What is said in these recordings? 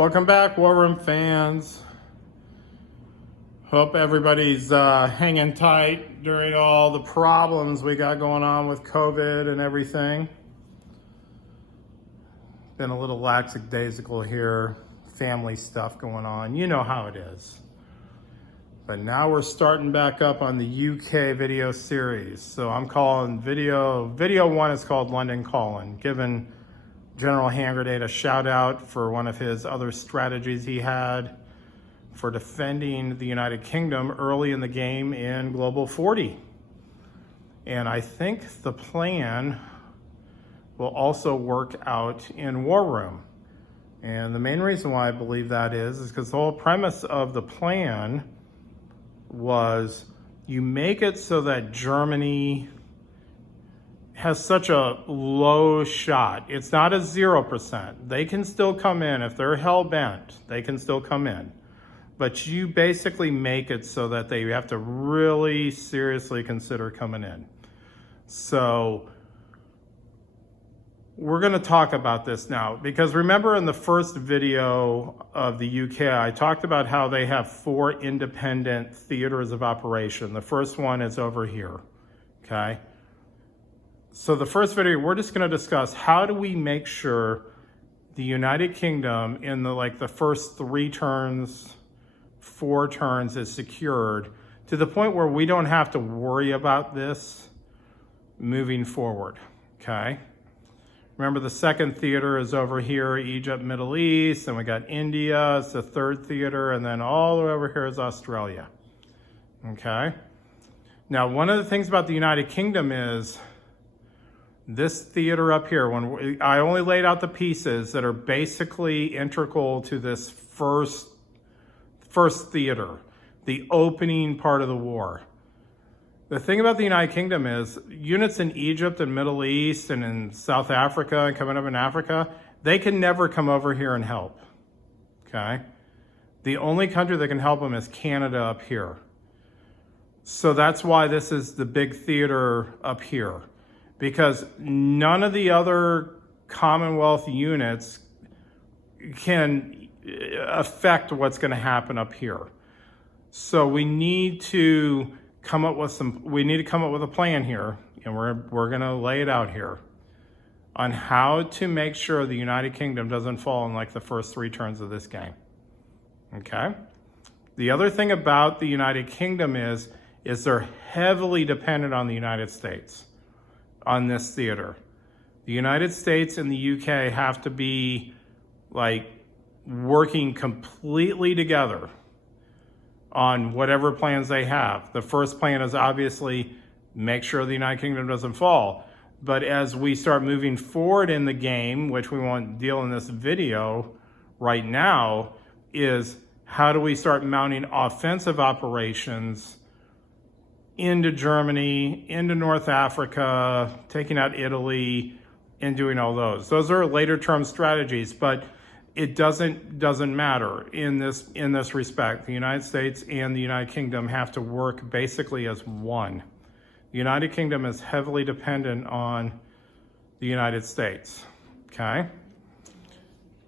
Welcome back, War Room fans. Hope everybody's hanging tight during all the problems we got going on with COVID and everything. Been a little lackadaisical here, family stuff going on. You know how it is. But now we're starting back up on the UK video series. So I'm calling video one is called London Calling, giving General hand grenade a shout out for one of his other strategies he had for defending the United Kingdom early in the game in Global 40. And I think the plan will also work out in War Room. And the main reason why I believe that is because the whole premise of the plan was you make it so that Germany has such a low shot. It's not a 0%. They can still come in. If they're hell-bent, they can still come in. But you basically make it so that they have to really seriously consider coming in. So we're going to talk about this now, because remember in the first video of the UK, I talked about how they have 4 independent theaters of operation. The first one is over here, okay? So the first video, we're just going to discuss how do we make sure the United Kingdom in the first 3 turns, 4 turns is secured to the point where we don't have to worry about this moving forward, okay? Remember the second theater is over here, Egypt, Middle East, and we got India, it's the third theater, and then all the way over here is Australia, okay? Now, one of the things about the United Kingdom is this theater up here, when I only laid out the pieces that are basically integral to this first theater, the opening part of the war. The thing about the United Kingdom is units in Egypt and Middle East and in South Africa and coming up in Africa, they can never come over here and help, okay? The only country that can help them is Canada up here. So that's why this is the big theater up here, because none of the other Commonwealth units can affect what's going to happen up here. So we need to come up with a plan here, and we're going to lay it out here on how to make sure the United Kingdom doesn't fall in the first 3 turns of this game. Okay? The other thing about the United Kingdom is they're heavily dependent on the United States on this theater. The United States and the UK have to be working completely together on whatever plans they have. The first plan is obviously make sure the United Kingdom doesn't fall. But as we start moving forward in the game, which we won't deal in this video right now, is how do we start mounting offensive operations into Germany, into North Africa, taking out Italy, and doing all those. Those are later term strategies, but it doesn't matter in this respect. The United States and the United Kingdom have to work basically as one. The United Kingdom is heavily dependent on the United States, okay?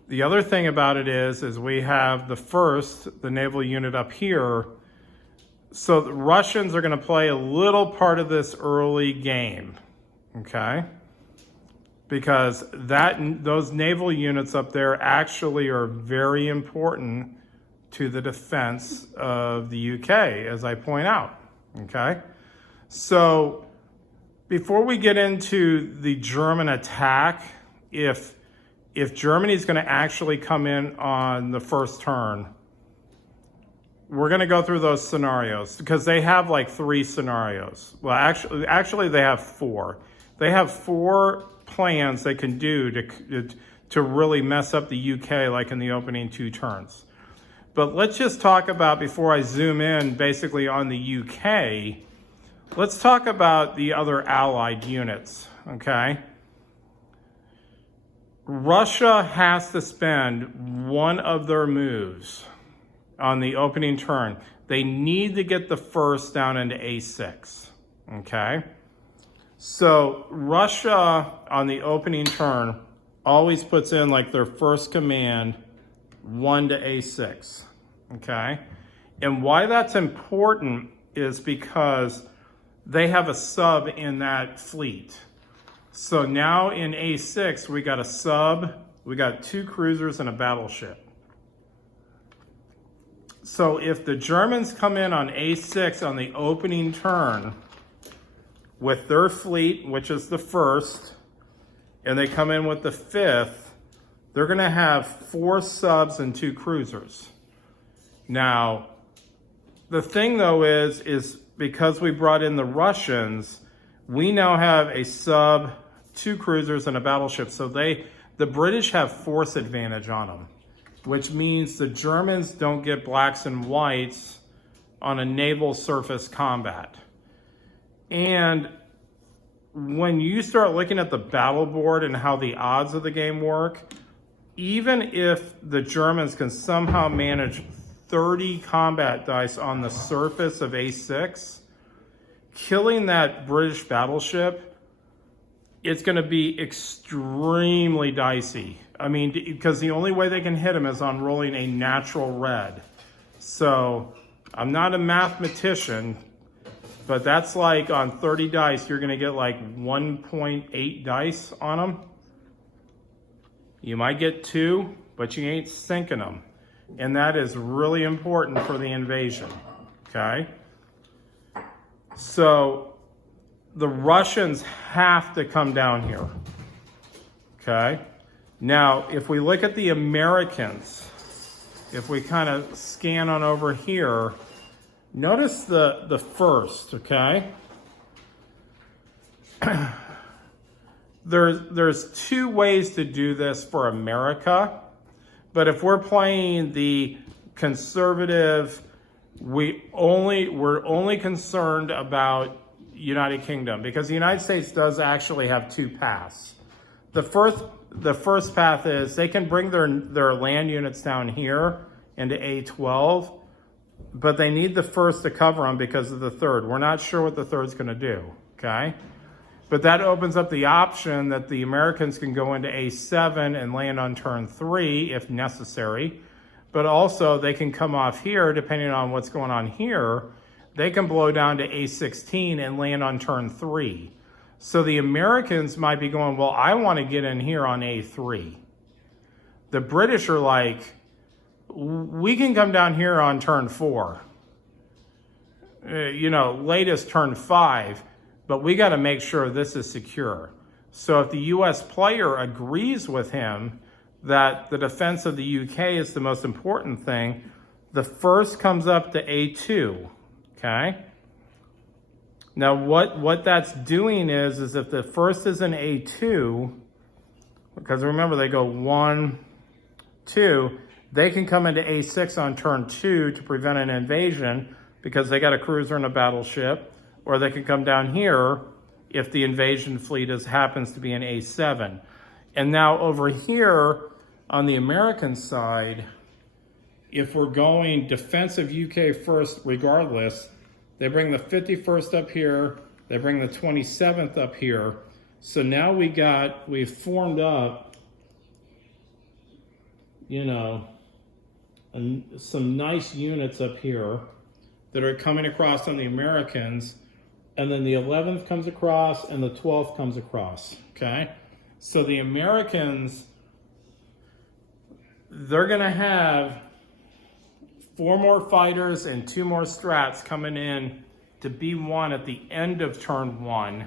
The other thing about it is we have the naval unit up here. So the Russians are going to play a little part of this early game, okay? Because those naval units up there actually are very important to the defense of the UK, as I point out, okay? So before we get into the German attack, if Germany's going to actually come in on the first turn, we're going to go through those scenarios because they have 3 scenarios. Well, actually they have 4. They have 4 plans they can do to really mess up the UK in the opening 2 turns. But let's just talk about, before I zoom in basically on the UK, let's talk about the other allied units, okay? Russia has to spend one of their moves on the opening turn. They need to get the first down into A6, okay? So Russia on the opening turn always puts in their first command 1 to A6, okay? And why that's important is because they have a sub in that fleet. So now in A6, we got a sub, we got 2 cruisers and a battleship. So if the Germans come in on A6 on the opening turn with their fleet, which is the 1st, and they come in with the 5th, they're gonna have 4 subs and 2 cruisers. Now, the thing though is because we brought in the Russians, we now have a sub, 2 cruisers, and a battleship. So the British have force advantage on them, which means the Germans don't get blacks and whites on a naval surface combat. And when you start looking at the battle board and how the odds of the game work, even if the Germans can somehow manage 30 combat dice on the surface of A6, killing that British battleship, it's going to be extremely dicey. I mean, because the only way they can hit them is on rolling a natural red. So I'm not a mathematician, but that's like on 30 dice, you're going to get like 1.8 dice on them. You might get 2, but you ain't sinking them. And that is really important for the invasion, okay? So the Russians have to come down here, okay? Now, if we look at the Americans, if we kind of scan on over here, notice the 1st, okay? There's 2 ways to do this for America, but if we're playing the conservative, we're only concerned about United Kingdom, because the United States does actually have 2 paths. The first path is they can bring their land units down here into A12, but they need the 1st to cover them because of the 3rd. We're not sure what the 3rd's going to do, okay? But that opens up the option that the Americans can go into A7 and land on turn 3 if necessary. But also they can come off here, depending on what's going on here, they can blow down to A16 and land on turn 3. So the Americans might be going, well, I want to get in here on A3. The British are like, we can come down here on turn 4. Latest turn 5. But we got to make sure this is secure. So if the U.S. player agrees with him that the defense of the UK is the most important thing, the 1st comes up to A2, okay? Now what that's doing is if the 1st is in A2, because remember they go 1, 2, they can come into A6 on turn 2 to prevent an invasion because they got a cruiser and a battleship. Or they could come down here if the invasion fleet happens to be in A7. And now over here on the American side, if we're going defensive UK first regardless, they bring the 51st up here, they bring the 27th up here. So now we've formed up, some nice units up here that are coming across on the Americans. And then the 11th comes across and the 12th comes across, okay? So the Americans, they're gonna have 4 more fighters and 2 more strats coming in to B1 at the end of turn 1.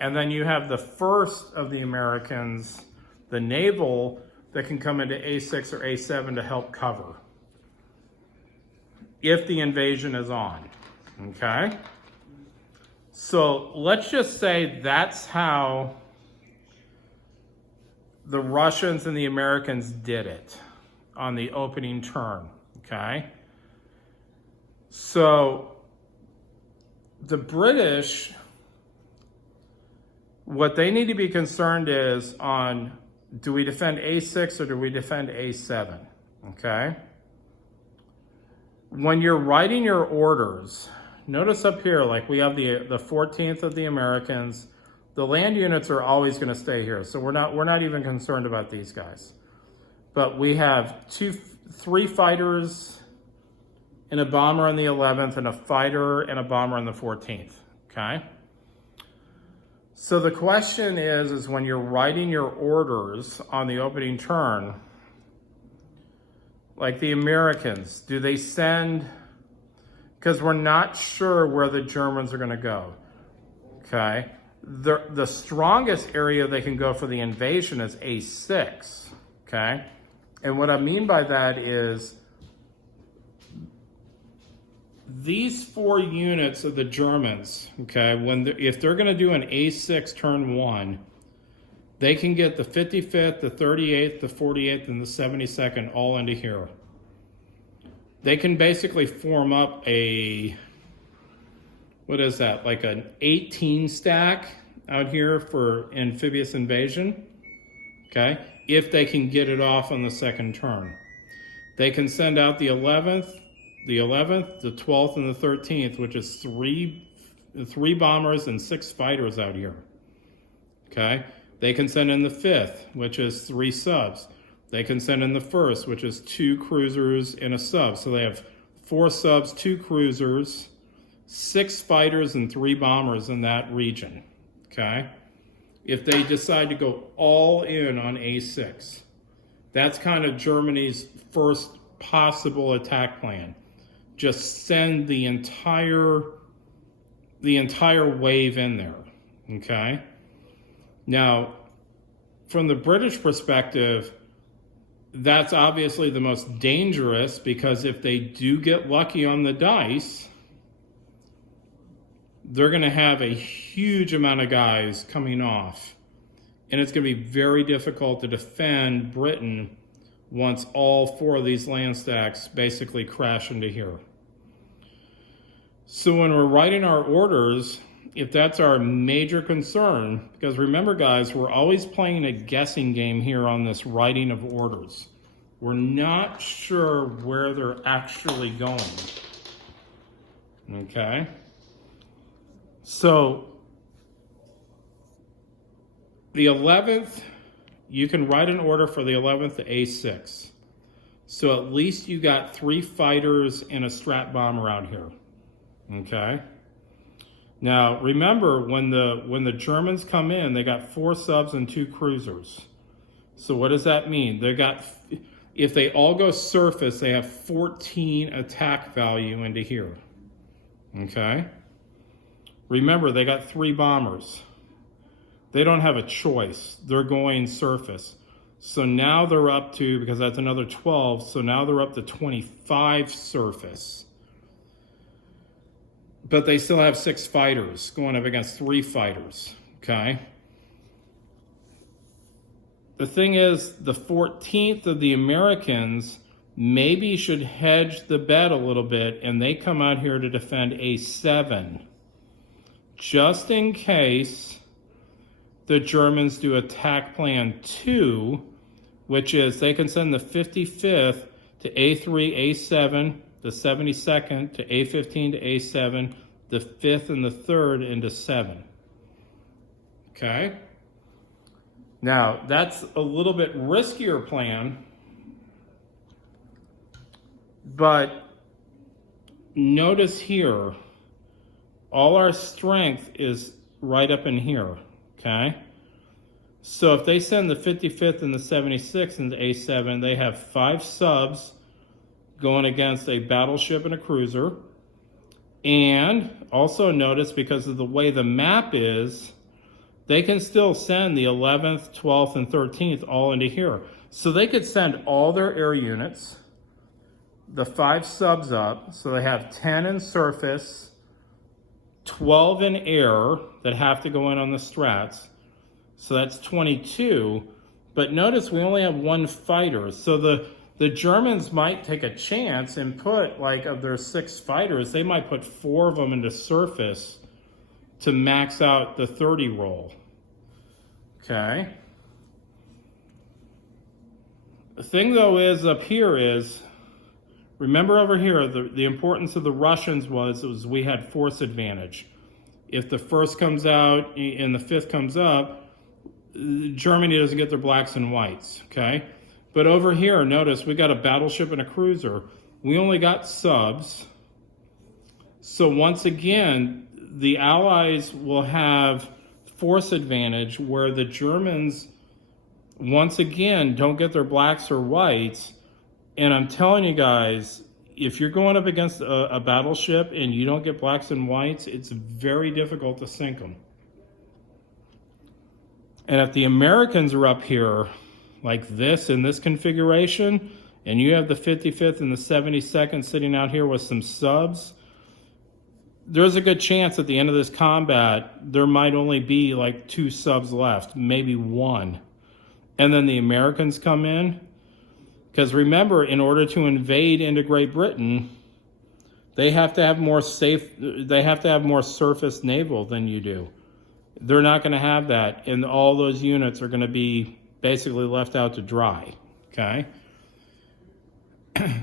And then you have the 1st of the Americans, the naval, that can come into A6 or A7 to help cover if the invasion is on, okay? So let's just say that's how the Russians and the Americans did it on the opening turn, okay? So the British, what they need to be concerned is on, do we defend A6 or do we defend A7, okay? When you're writing your orders, notice up here, like we have the 14th of the Americans. The land units are always going to stay here, so we're not even concerned about these guys. but we have three fighters and a bomber on the 11th and a fighter and a bomber on the 14th, okay? So the question is when you're writing your orders on the opening turn, like the Americans, do they send, because we're not sure where the Germans are gonna go, okay? The strongest area they can go for the invasion is A6, okay? And what I mean by that is these 4 units of the Germans, okay, if they're gonna do an A6 turn 1, they can get the 55th, the 38th, the 48th, and the 72nd all into here. They can basically form up a, what is that, like an 18 stack out here for amphibious invasion, okay, if they can get it off on the second turn. They can send out the 11th, the 12th, and the 13th, which is three bombers and 6 fighters out here, okay? They can send in the 5th, which is 3 subs. They can send in the 1st, which is 2 cruisers and a sub. So they have 4 subs, 2 cruisers, 6 fighters, and 3 bombers in that region, okay? If they decide to go all in on A6, that's kind of Germany's first possible attack plan. Just send the entire wave in there, okay? Now, from the British perspective, that's obviously the most dangerous, because if they do get lucky on the dice, they're going to have a huge amount of guys coming off. And it's going to be very difficult to defend Britain once all 4 of these land stacks basically crash into here. So when we're writing our orders, if that's our major concern, because remember guys, we're always playing a guessing game here on this writing of orders. We're not sure where they're actually going, okay? So the 11th, you can write an order for the 11th to A6. So at least you got 3 fighters and a strat bomber out here, okay? Now, remember, when the Germans come in, they got 4 subs and 2 cruisers. So what does that mean? They got, if they all go surface, they have 14 attack value into here, okay? Remember, they got 3 bombers. They don't have a choice. They're going surface. So now they're up to, because that's another 12, so now they're up to 25 surface. But they still have 6 fighters going up against 3 fighters, okay? The thing is, the 14th of the Americans maybe should hedge the bet a little bit, and they come out here to defend A7, just in case the Germans do attack plan 2, which is they can send the 55th to A3, A7, the 72nd to A15 to A7, the 5th and the 3rd into 7. Okay? Now, that's a little bit riskier plan, but notice here, all our strength is right up in here, okay? So if they send the 55th and the 76th into A7, they have 5 subs going against a battleship and a cruiser. And also notice, because of the way the map is, they can still send the 11th, 12th, and 13th all into here. So they could send all their air units, the 5 subs up, so they have 10 in surface, 12 in air that have to go in on the strats. So that's 22. But notice we only have 1 fighter. So the Germans might take a chance and put, like, of their 6 fighters, they might put 4 of them into surface to max out the 30 roll. Okay. The thing, though, is up here is, remember over here, the importance of the Russians was we had force advantage. If the 1st comes out and the 5th comes up, Germany doesn't get their blacks and whites, okay? But over here, notice we got a battleship and a cruiser. We only got subs. So once again, the Allies will have force advantage where the Germans, once again, don't get their blacks or whites. And I'm telling you guys, if you're going up against a battleship and you don't get blacks and whites, it's very difficult to sink them. And if the Americans are up here like this in this configuration, and you have the 55th and the 72nd sitting out here with some subs, there's a good chance at the end of this combat, there might only be like 2 subs left, maybe 1. And then the Americans come in. Because remember, in order to invade into Great Britain, they have to have more surface naval than you do. They're not going to have that, and all those units are going to be basically left out to dry, okay?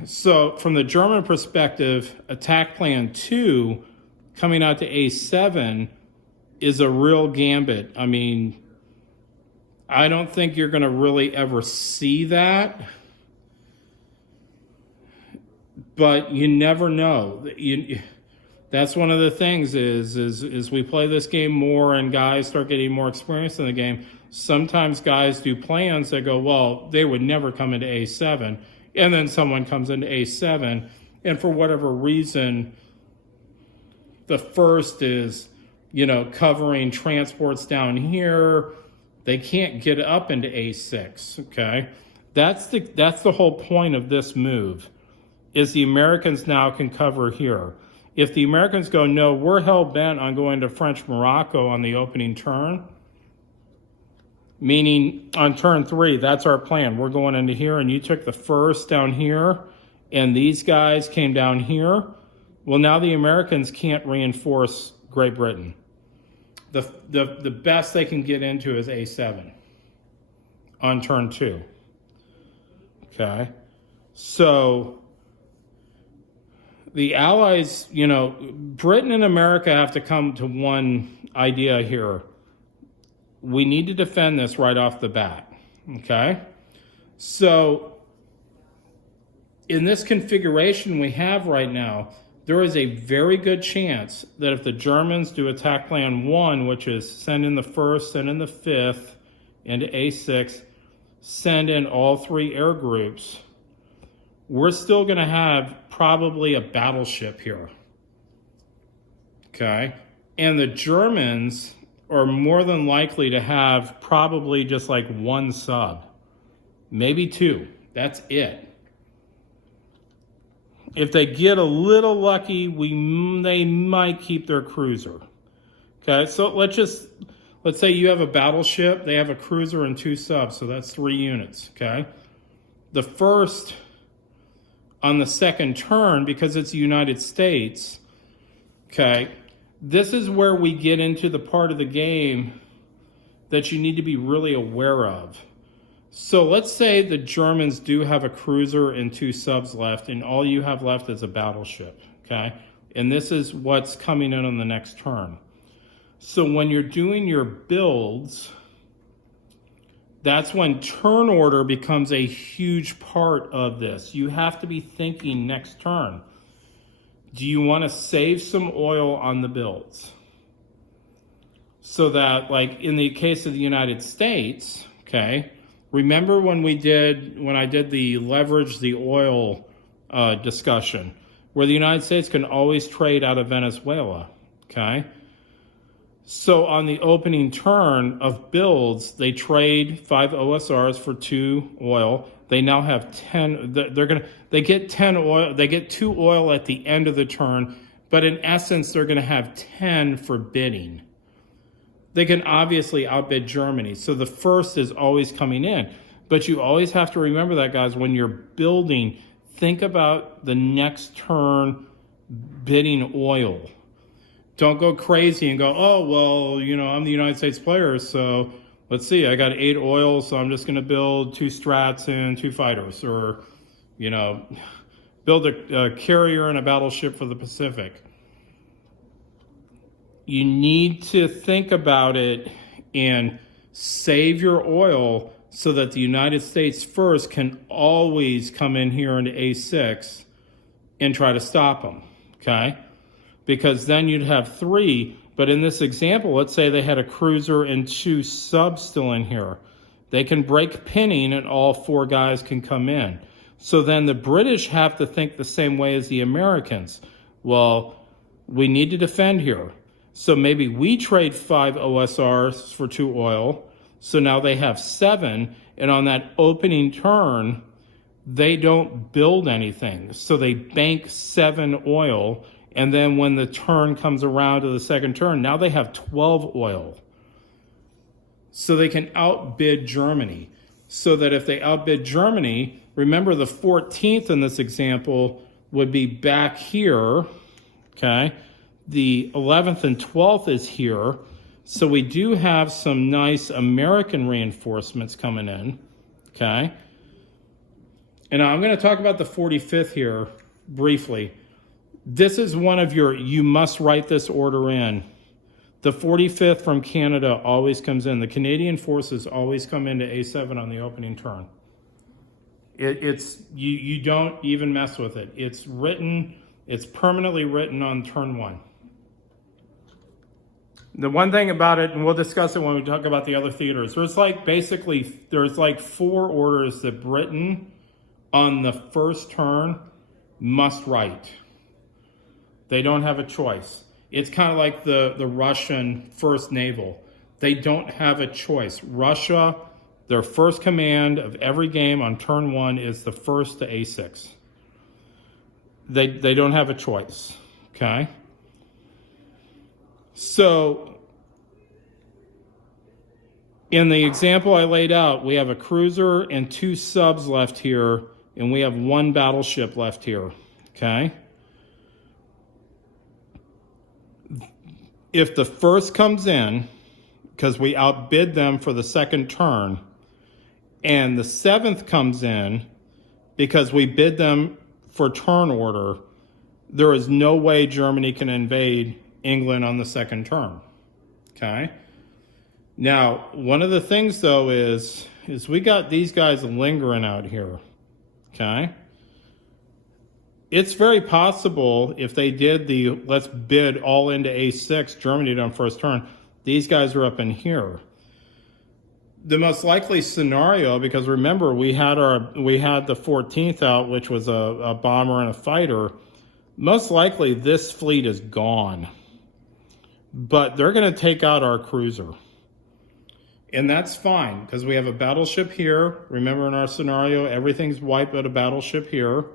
So from the German perspective, attack plan 2 coming out to A7 is a real gambit. I mean, I don't think you're going to really ever see that, but you never know. That's one of the things is we play this game more and guys start getting more experience in the game. Sometimes guys do plans that go, well, they would never come into A7. And then someone comes into A7. And for whatever reason, the first is, covering transports down here. They can't get up into A6, okay? That's the whole point of this move, is the Americans now can cover here. If the Americans go, no, we're hell-bent on going to French Morocco on the opening turn, meaning on turn 3, that's our plan. We're going into here, and you took the first down here, and these guys came down here. Well, now the Americans can't reinforce Great Britain. The best they can get into is A7 on turn 2. Okay? So the Allies, Britain and America have to come to one idea here. We need to defend this right off the bat, okay? So in this configuration we have right now, there is a very good chance that if the Germans do attack plan 1, which is send in the 1st, send in the 5th, into A6, send in all 3 air groups, we're still going to have probably a battleship here, okay? And the Germans are more than likely to have probably just like 1 sub, maybe 2. That's it. If they get a little lucky, they might keep their cruiser. Okay, so let's say you have a battleship, they have a cruiser and 2 subs, so that's 3 units, okay? The first on the second turn, because it's the United States, okay, this is where we get into the part of the game that you need to be really aware of. So let's say the Germans do have a cruiser and 2 subs left, and all you have left is a battleship, okay? And this is what's coming in on the next turn. So when you're doing your builds, that's when turn order becomes a huge part of this. You have to be thinking next turn. Do you want to save some oil on the builds? So that, like in the case of the United States, okay, remember when I did the leverage the oil discussion, where the United States can always trade out of Venezuela, okay? So on the opening turn of builds, they trade 5 OSRs for 2 oil. They now have 10. They get 10 oil. They get 2 oil at the end of the turn, but in essence, they're going to have 10 for bidding. They can obviously outbid Germany. So the first is always coming in, but you always have to remember that, guys. When you're building, think about the next turn bidding oil. Don't go crazy and go, oh, well, I'm the United States player, so let's see, I got 8 oil, so I'm just going to build 2 strats and 2 fighters, or, build a carrier and a battleship for the Pacific. You need to think about it and save your oil so that the United States first can always come in here into A6 and try to stop them, okay? Because then you'd have 3, but in this example, let's say they had a cruiser and 2 subs still in here. They can break pinning and all 4 guys can come in. So then the British have to think the same way as the Americans. Well, we need to defend here. So maybe we trade 5 OSRs for 2 oil. So now they have 7, and on that opening turn, they don't build anything. So they bank 7 oil, and then when the turn comes around to the second turn, now they have 12 oil. So they can outbid Germany. So that if they outbid Germany, remember the 14th in this example would be back here, okay? The 11th and 12th is here. So we do have some nice American reinforcements coming in, okay? And I'm going to talk about the 45th here briefly. This is one of your, you must write this order in. The 45th from Canada always comes in. The Canadian forces always come into A7 on the opening turn. You don't even mess with it. It's written, it's permanently written on turn 1. The one thing about it, and we'll discuss it when we talk about the other theaters, there's like 4 orders that Britain on the first turn must write. They don't have a choice. It's kind of like the Russian first naval. They don't have a choice. Russia, their first command of every game on turn 1 is the first to A6. They don't have a choice, okay? So, in the example I laid out, we have a cruiser and 2 subs left here, and we have 1 battleship left here, okay? If the first comes in, because we outbid them for the second turn, and the 7th comes in, because we bid them for turn order, there is no way Germany can invade England on the second turn, okay? Now, one of the things, though, is we got these guys lingering out here, okay? It's very possible if they did the let's bid all into A6, Germany on first turn, these guys are up in here. The most likely scenario, because remember, we had the 14th out, which was a bomber and a fighter. Most likely this fleet is gone. But they're going to take out our cruiser. And that's fine, because we have a battleship here. Remember in our scenario, everything's wiped but a battleship here.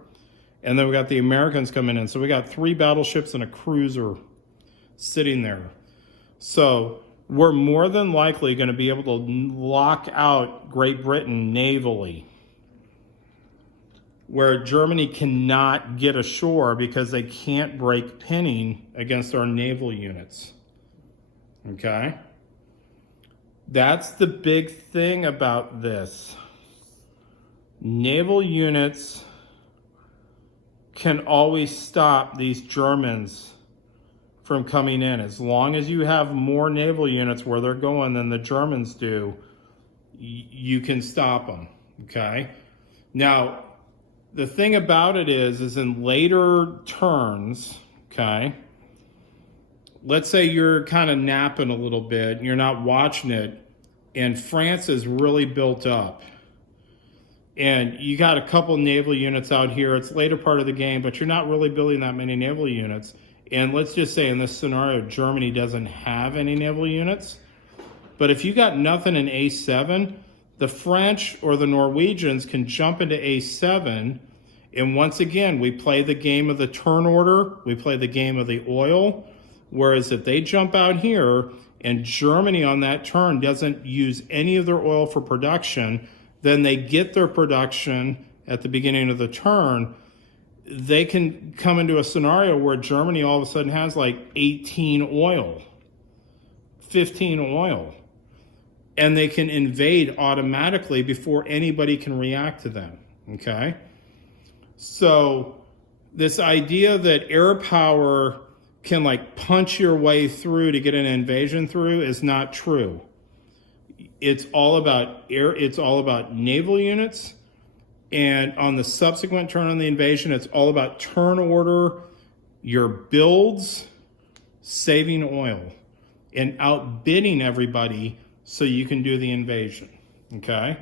And then we got the Americans coming in. So we got 3 battleships and a cruiser sitting there. So we're more than likely going to be able to lock out Great Britain navally, where Germany cannot get ashore because they can't break pinning against our naval units. Okay? That's the big thing about this. Naval units can always stop these Germans from coming in. As long as you have more naval units where they're going than the Germans do, you can stop them, okay? Now, the thing about it is in later turns, okay, let's say you're kind of napping a little bit and you're not watching it, and France is really built up. And you got a couple naval units out here. It's later part of the game, but you're not really building that many naval units. And let's just say in this scenario, Germany doesn't have any naval units. But if you got nothing in A7, the French or the Norwegians can jump into A7. And once again, we play the game of the turn order. We play the game of the oil. Whereas if they jump out here and Germany on that turn doesn't use any of their oil for production, then they get their production at the beginning of the turn. They can come into a scenario where Germany all of a sudden has like 18 oil, 15 oil, and they can invade automatically before anybody can react to them, okay? So this idea that air power can like punch your way through to get an invasion through is not true. it's all about air, it's all about naval units. And on the subsequent turn on the invasion, it's all about turn order, your builds, saving oil, and outbidding everybody so you can do the invasion, okay?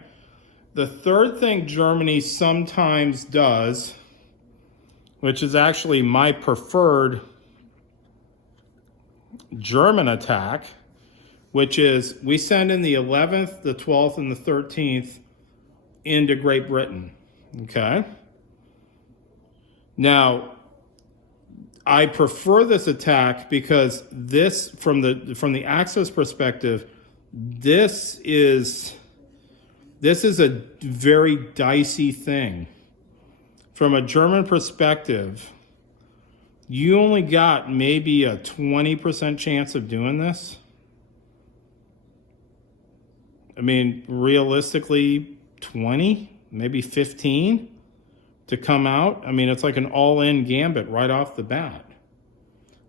The third thing Germany sometimes does, which is actually my preferred German attack, which is we send in the 11th, the 12th, and the 13th into Great Britain, okay? Now, I prefer this attack because this, from the Axis perspective, this is a very dicey thing. From a German perspective, you only got maybe a 20% chance of doing this. I mean, realistically, 20, maybe 15 to come out. I mean, it's like an all-in gambit right off the bat.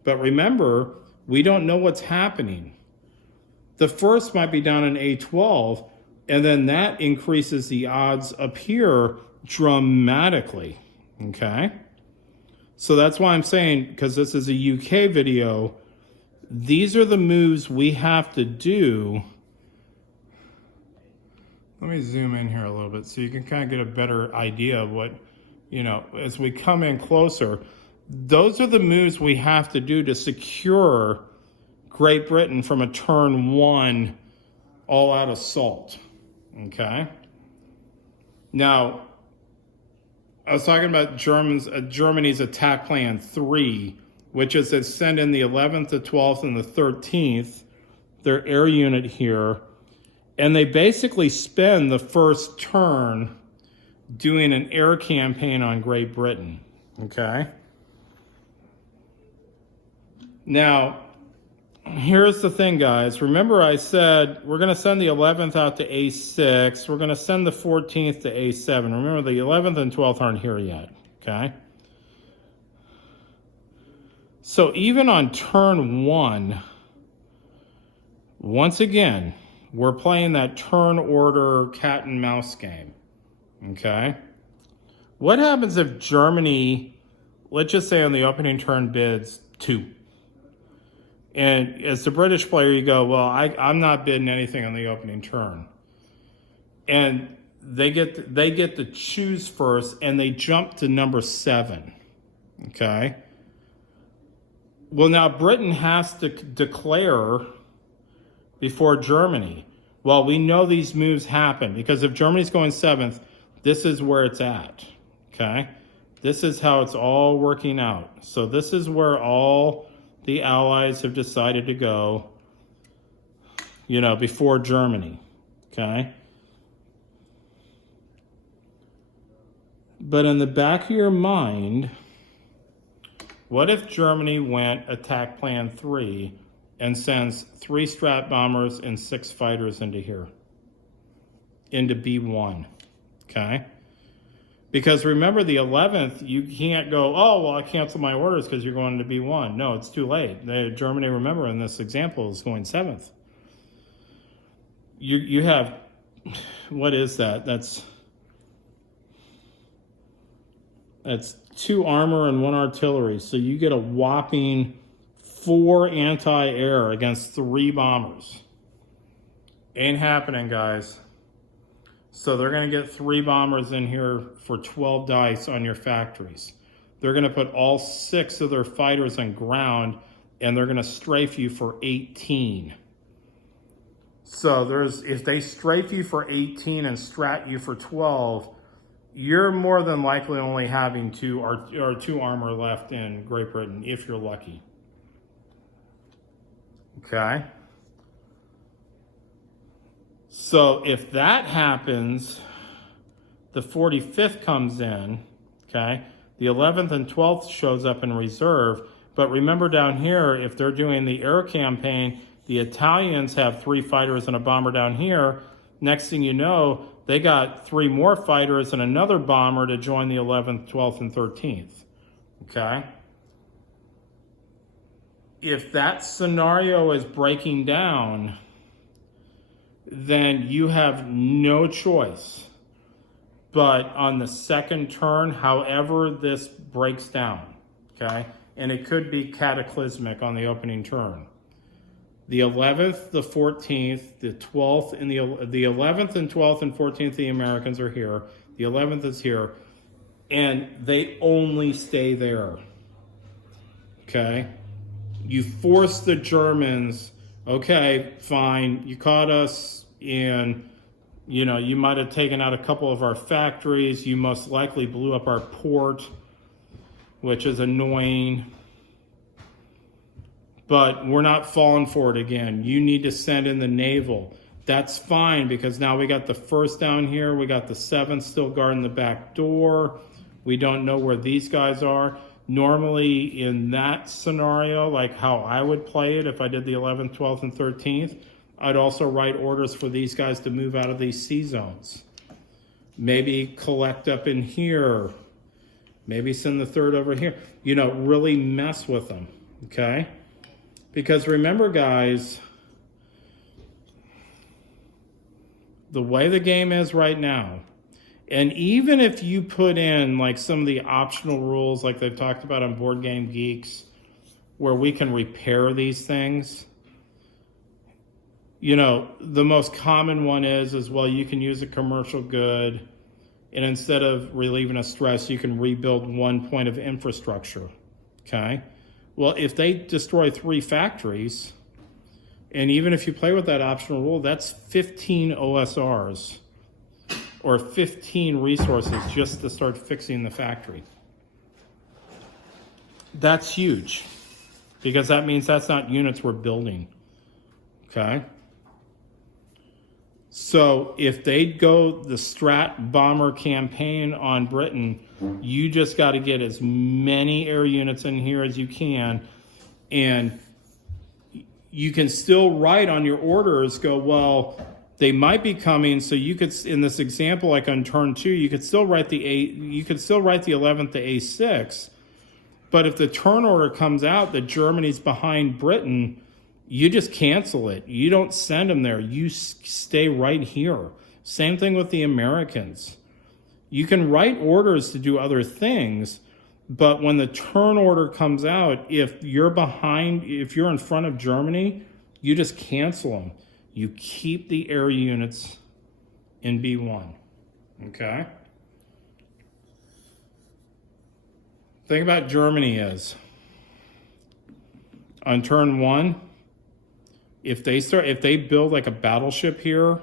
But remember, we don't know what's happening. The first might be down in A12, and then that increases the odds up here dramatically, okay? So that's why I'm saying, because this is a UK video, these are the moves we have to do. Let me zoom in here a little bit so you can kind of get a better idea of what, you know, as we come in closer. Those are the moves we have to do to secure Great Britain from a turn one all-out assault, okay? Now, I was talking about Germany's attack plan 3, which is to send in the 11th, the 12th, and the 13th, their air unit here, and they basically spend the first turn doing an air campaign on Great Britain, okay? Now, here's the thing, guys. Remember I said we're going to send the 11th out to A6. We're going to send the 14th to A7. Remember, the 11th and 12th aren't here yet, okay? So even on turn one, once again, we're playing that turn order cat and mouse game, okay? What happens if Germany, let's just say on the opening turn, bids 2? And as the British player, you go, well, I'm not bidding anything on the opening turn. And they get to choose first, and they jump to number 7, okay? Well, now Britain has to declare before Germany. Well, we know these moves happen, because if Germany's going 7th, this is where it's at, okay? This is how it's all working out. So this is where all the Allies have decided to go, you know, before Germany, okay? But in the back of your mind, what if Germany went attack plan 3 and sends 3 Strat bombers and 6 fighters into here, into B1, okay? Because remember, the 11th, you can't go, oh, well, I cancel my orders because you're going to B1. No, it's too late. Germany, remember, in this example, is going 7th. You have, what is that? That's 2 armor and 1 artillery. So you get a whopping 4 anti-air against 3 bombers. Ain't happening, guys. So they're going to get 3 bombers in here for 12 dice on your factories. They're going to put all 6 of their fighters on ground, and they're going to strafe you for 18. So if they strafe you for 18 and strat you for 12, you're more than likely only having 2 armor left in Great Britain, if you're lucky. Okay? So if that happens, the 45th comes in, okay? The 11th and 12th shows up in reserve. But remember down here, if they're doing the air campaign, the Italians have 3 fighters and a bomber down here. Next thing you know, they got 3 more fighters and another bomber to join the 11th, 12th, and 13th, okay? If that scenario is breaking down, then you have no choice. But on the second turn, however this breaks down, okay, and it could be cataclysmic on the opening turn. The 11th, the 14th, the 12th, and the 11th and 12th and 14th, the Americans are here. The 11th is here, and they only stay there. Okay, you force the Germans. Okay, fine, you caught us, and you know you might have taken out a couple of our factories. You most likely blew up our port, which is annoying. But we're not falling for it again. You need to send in the naval. That's fine, because now we got the 1st down here. We got the 7th still guarding the back door. We don't know where these guys are. Normally in that scenario, like how I would play it if I did the 11th, 12th, and 13th, I'd also write orders for these guys to move out of these sea zones. Maybe collect up in here. Maybe send the 3rd over here. You know, really mess with them, okay? Because remember, guys, the way the game is right now, and even if you put in like some of the optional rules like they've talked about on Board Game Geeks, where we can repair these things, you know, the most common one is well, you can use a commercial good, and instead of relieving a stress, you can rebuild 1 point of infrastructure, okay? Well, if they destroy 3 factories, and even if you play with that optional rule, that's 15 OSRs or 15 resources just to start fixing the factory. That's huge, because that means that's not units we're building, okay? So if they go the Strat Bomber campaign on Britain, you just got to get as many air units in here as you can, and you can still write on your orders, go, well, they might be coming, so you could, in this example, like on turn 2, you could still write the 11th to A6, but if the turn order comes out that Germany's behind Britain, you just cancel it. You don't send them there. You stay right here. Same thing with the Americans. You can write orders to do other things, but when the turn order comes out, if you're behind, if you're in front of Germany, you just cancel them. You keep the air units in B1, okay? Thing about Germany is, on turn 1, if they build like a battleship here,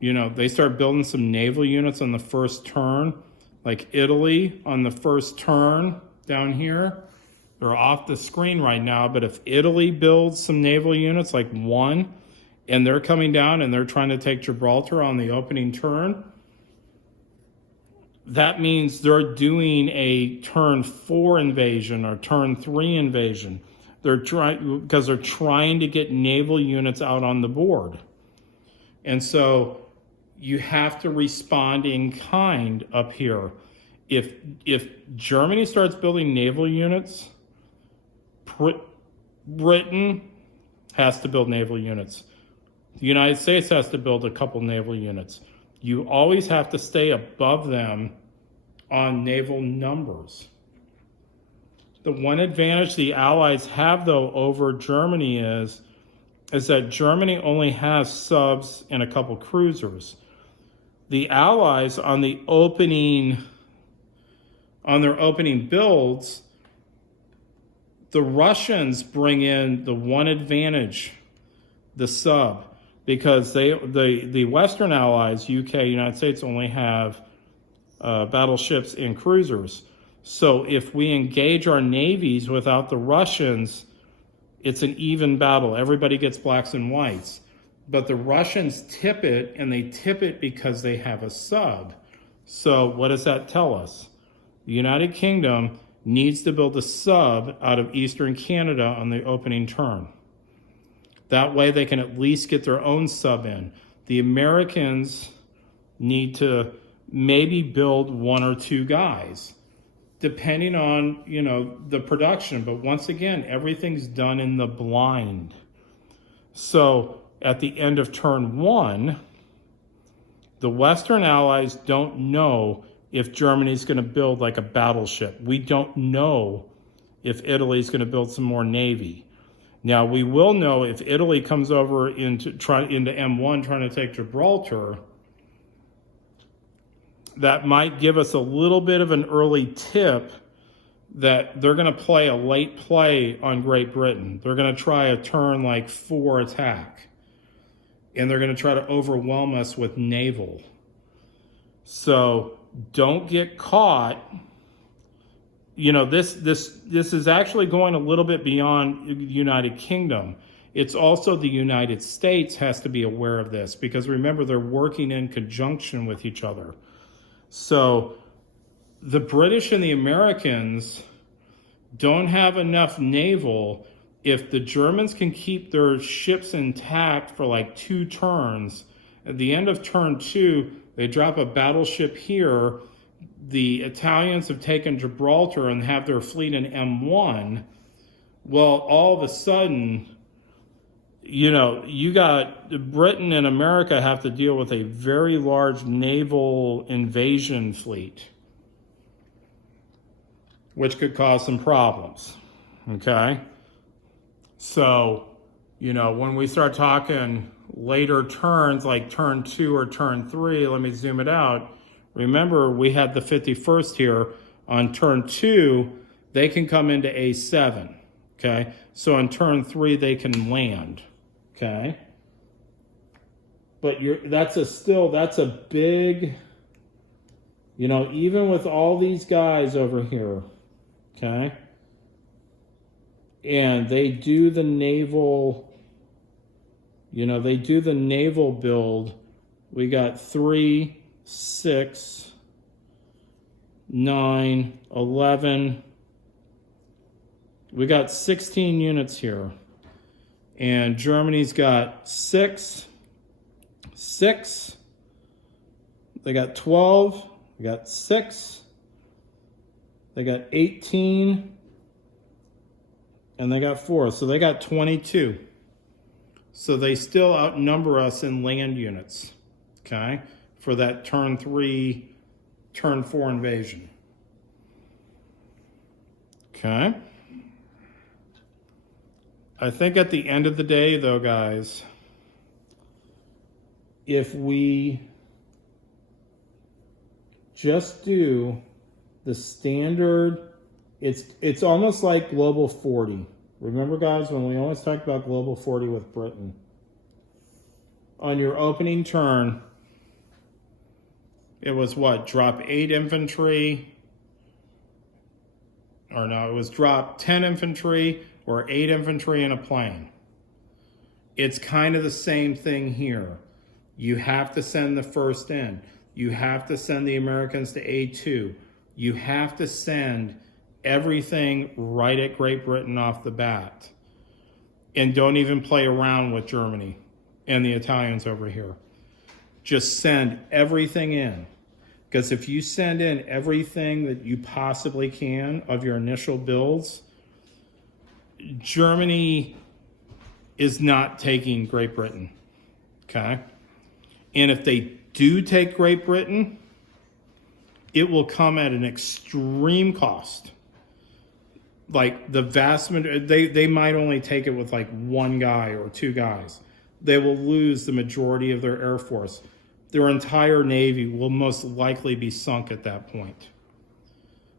you know, they start building some naval units on the first turn, like Italy on the first turn down here. They're off the screen right now, but if Italy builds some naval units, like 1, and they're coming down and they're trying to take Gibraltar on the opening turn, that means they're doing a turn 4 invasion or turn 3 invasion. Because they're trying to get naval units out on the board. And so you have to respond in kind up here. If Germany starts building naval units, Britain has to build naval units. The United States has to build a couple naval units. You always have to stay above them on naval numbers. The one advantage the Allies have, though, over Germany is that Germany only has subs and a couple cruisers. The Allies, on their opening builds, the Russians bring in the one advantage, the sub, because the Western Allies, UK, United States, only have battleships and cruisers. So if we engage our navies without the Russians, it's an even battle. Everybody gets blacks and whites. But the Russians tip it, and they tip it because they have a sub. So what does that tell us? The United Kingdom needs to build a sub out of Eastern Canada on the opening turn. That way they can at least get their own sub in. The Americans need to maybe build 1 or 2 guys, depending on, the production. But once again, everything's done in the blind. So at the end of turn 1, the Western Allies don't know if Germany's going to build like a battleship. We don't know if Italy's going to build some more navy. Now, we will know if Italy comes over into M1 trying to take Gibraltar. That might give us a little bit of an early tip that they're going to play a late play on Great Britain. They're going to try a turn like 4 attack. And they're going to try to overwhelm us with naval. So don't get caught. You know, this is actually going a little bit beyond the United Kingdom. It's also the United States has to be aware of this, because remember, they're working in conjunction with each other. So the British and the Americans don't have enough naval. If the Germans can keep their ships intact for like 2 turns, at the end of turn 2, they drop a battleship here. The Italians have taken Gibraltar and have their fleet in M1. Well, all of a sudden, you know, you got Britain and America have to deal with a very large naval invasion fleet, which could cause some problems, okay? So, you know, when we start talking later turns, like turn 2 or turn 3, let me zoom it out. Remember, we had the 51st here. On turn 2, they can come into A7, okay? So on turn 3, they can land, okay? But that's a big, you know, even with all these guys over here, okay? And they do the naval, you know, they do the naval build. We got 3, 6, 9, 11. We got 16 units here. And Germany's got 6. They got 12. We got 6. They got 18. And they got 4. So they got 22. So they still outnumber us in land units, okay, for that turn 3, turn 4 invasion. Okay. I think at the end of the day, though, guys, if we just do the standard, it's almost like Global 40. Remember, guys, when we always talk about Global 40 with Britain? On your opening turn, it was what? Drop 8 infantry. Or no, it was drop 10 infantry or 8 infantry in a plane. It's kind of the same thing here. You have to send the first in. You have to send the Americans to A2. You have to send everything right at Great Britain off the bat. And don't even play around with Germany and the Italians over here. Just send everything in. Because if you send in everything that you possibly can of your initial builds, Germany is not taking Great Britain, okay? And if they do take Great Britain, it will come at an extreme cost. Like the vast majority, they might only take it with like 1 guy or 2 guys. They will lose the majority of their air force. Their entire Navy will most likely be sunk at that point.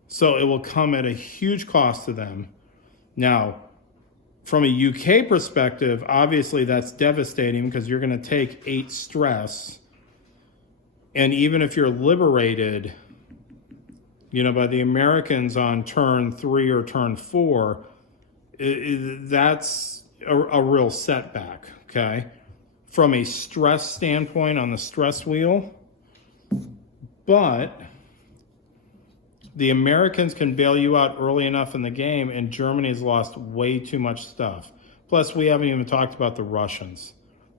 So it will come at a huge cost to them. Now, from a UK perspective, obviously that's devastating because you're going to take 8 stress. And even if you're liberated, you know, by the Americans on turn 3 or turn 4, that's a real setback, okay? From a stress standpoint on the stress wheel. But the Americans can bail you out early enough in the game, and Germany's lost way too much stuff. Plus, we haven't even talked about the Russians.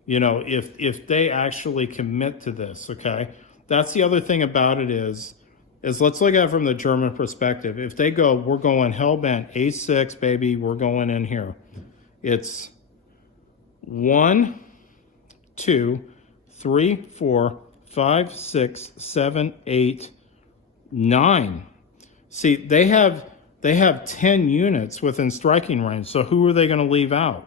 You know, if they actually commit to this, okay? That's the other thing about it is let's look at it from the German perspective. If they go, we're going hellbent, A6, baby, we're going in here. It's 1, 2, 3, 4, 5, 6, 7, 8, 9. See, they have 10 units within striking range. So who are they going to leave out?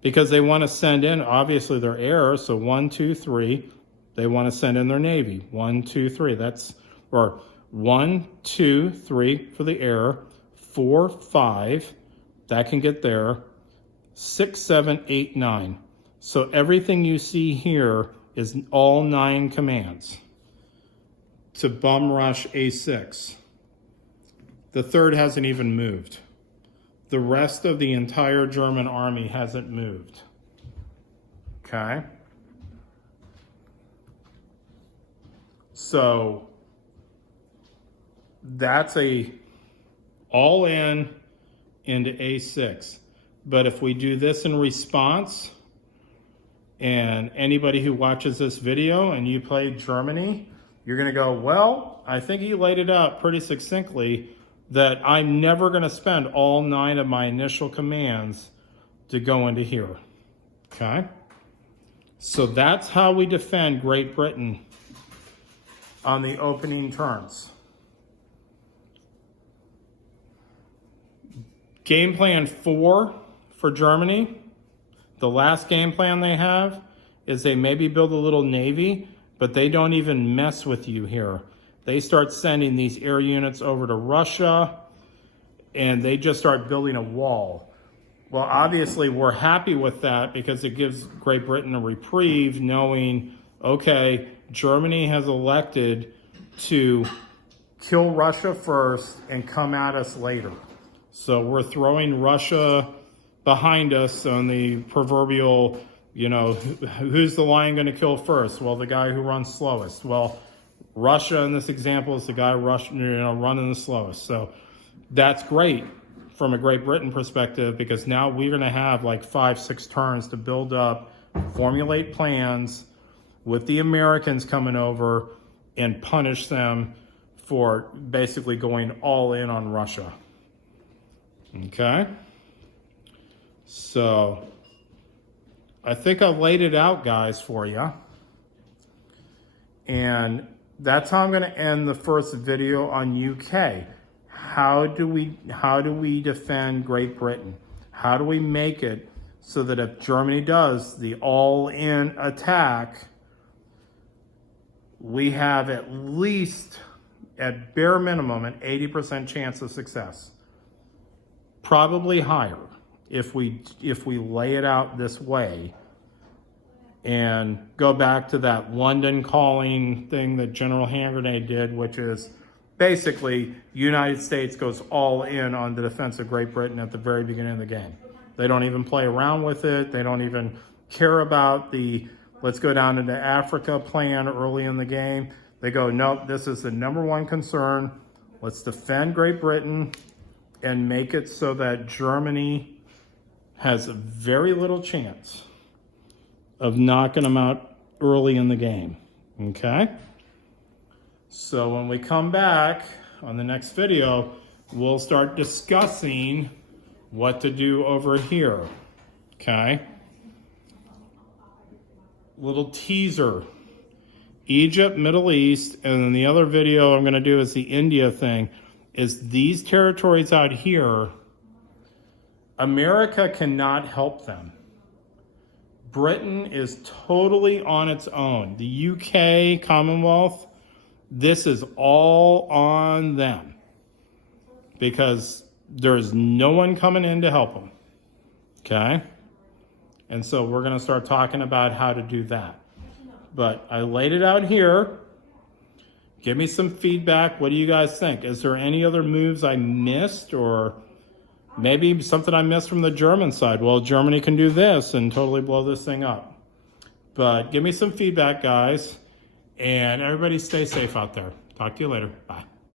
Because they want to send in, obviously, their air. So 1, 2, 3. They want to send in their Navy. 1, 2, 3. That's, or 1, 2, 3 for the air. 4, 5. That can get there. 6, 7, 8, 9. So everything you see here is all 9 commands to bum rush A6. The 3rd hasn't even moved. The rest of the entire German army hasn't moved. Okay? So that's a all in into A6. But if we do this in response, and anybody who watches this video and you play Germany, you're going to go, well, I think he laid it out pretty succinctly that I'm never going to spend all 9 of my initial commands to go into here. Okay? So that's how we defend Great Britain on the opening turns. Game plan 4 for Germany, the last game plan they have is they maybe build a little navy, but they don't even mess with you here. They start sending these air units over to Russia, and they just start building a wall. Well, obviously, we're happy with that because it gives Great Britain a reprieve, knowing, okay, Germany has elected to kill Russia first and come at us later. So we're throwing Russia behind us on the proverbial, you know, who's the lion going to kill first? Well, the guy who runs slowest. Well, Russia in this example is the guy running the slowest. So that's great from a Great Britain perspective because now we're going to have like 5-6 turns to build up, formulate plans with the Americans coming over and punish them for basically going all in on Russia. Okay? So I think I laid it out, guys, for you. And that's how I'm going to end the first video on UK. How do we defend Great Britain? How do we make it so that if Germany does the all-in attack, we have at least, at bare minimum, an 80% chance of success. Probably higher if we lay it out this way and go back to that London calling thing that General Hand Grenade did, which is basically United States goes all in on the defense of Great Britain at the very beginning of the game. They don't even play around with it. They don't even care about the let's go down into Africa plan early in the game. They go, nope, this is the #1 concern. Let's defend Great Britain and make it so that Germany has very little chance of knocking them out early in the game, okay? So when we come back on the next video, we'll start discussing what to do over here, okay? Little teaser. Egypt, Middle East, and then the other video I'm gonna do is the India thing, is these territories out here, America cannot help them. Britain is totally on its own. The UK, Commonwealth, this is all on them because there's no one coming in to help them, okay? And so we're going to start talking about how to do that. But I laid it out here. Give me some feedback. What do you guys think? Is there any other moves I missed, or maybe something I missed from the German side? Well, Germany can do this and totally blow this thing up. But give me some feedback, guys. And everybody stay safe out there. Talk to you later. Bye.